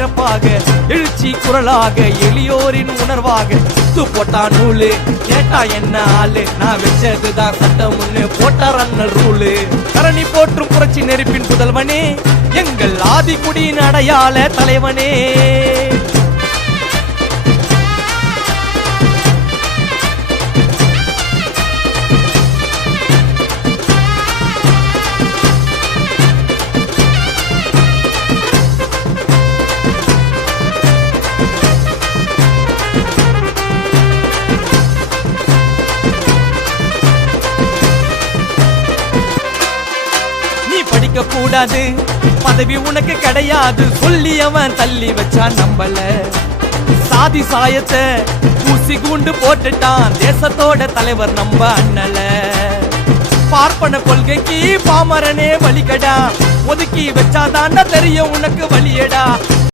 சிறப்பாக எழுச்சி குரலாக எளியோரின் உணர்வாக சுத்து போட்டா நூலு கேட்டா என்ன ஆளு நான் வச்சதுதான் சட்டம் முன்னு போட்டார் அண்ணல் ரூலு கரணி போற்றும் புரட்சி நெருப்பின் புதல்வனே எங்கள் ஆதிக்குடியின் அடையாள தலைவனே படிக்க கூடாது பதவி உனக்கு கிடையாது சொல்லி அவன் தள்ளி வச்சான் நம்பல சாதி சாயத்தை பூசி கூண்டு போட்டுட்டான் தேசத்தோட தலைவர் நம்ம அண்ணல பார்ப்பன கொள்கைக்கு பாமரனே வலிக்கடா ஒதுக்கி வச்சாதான் தெரியும் உனக்கு வலியடா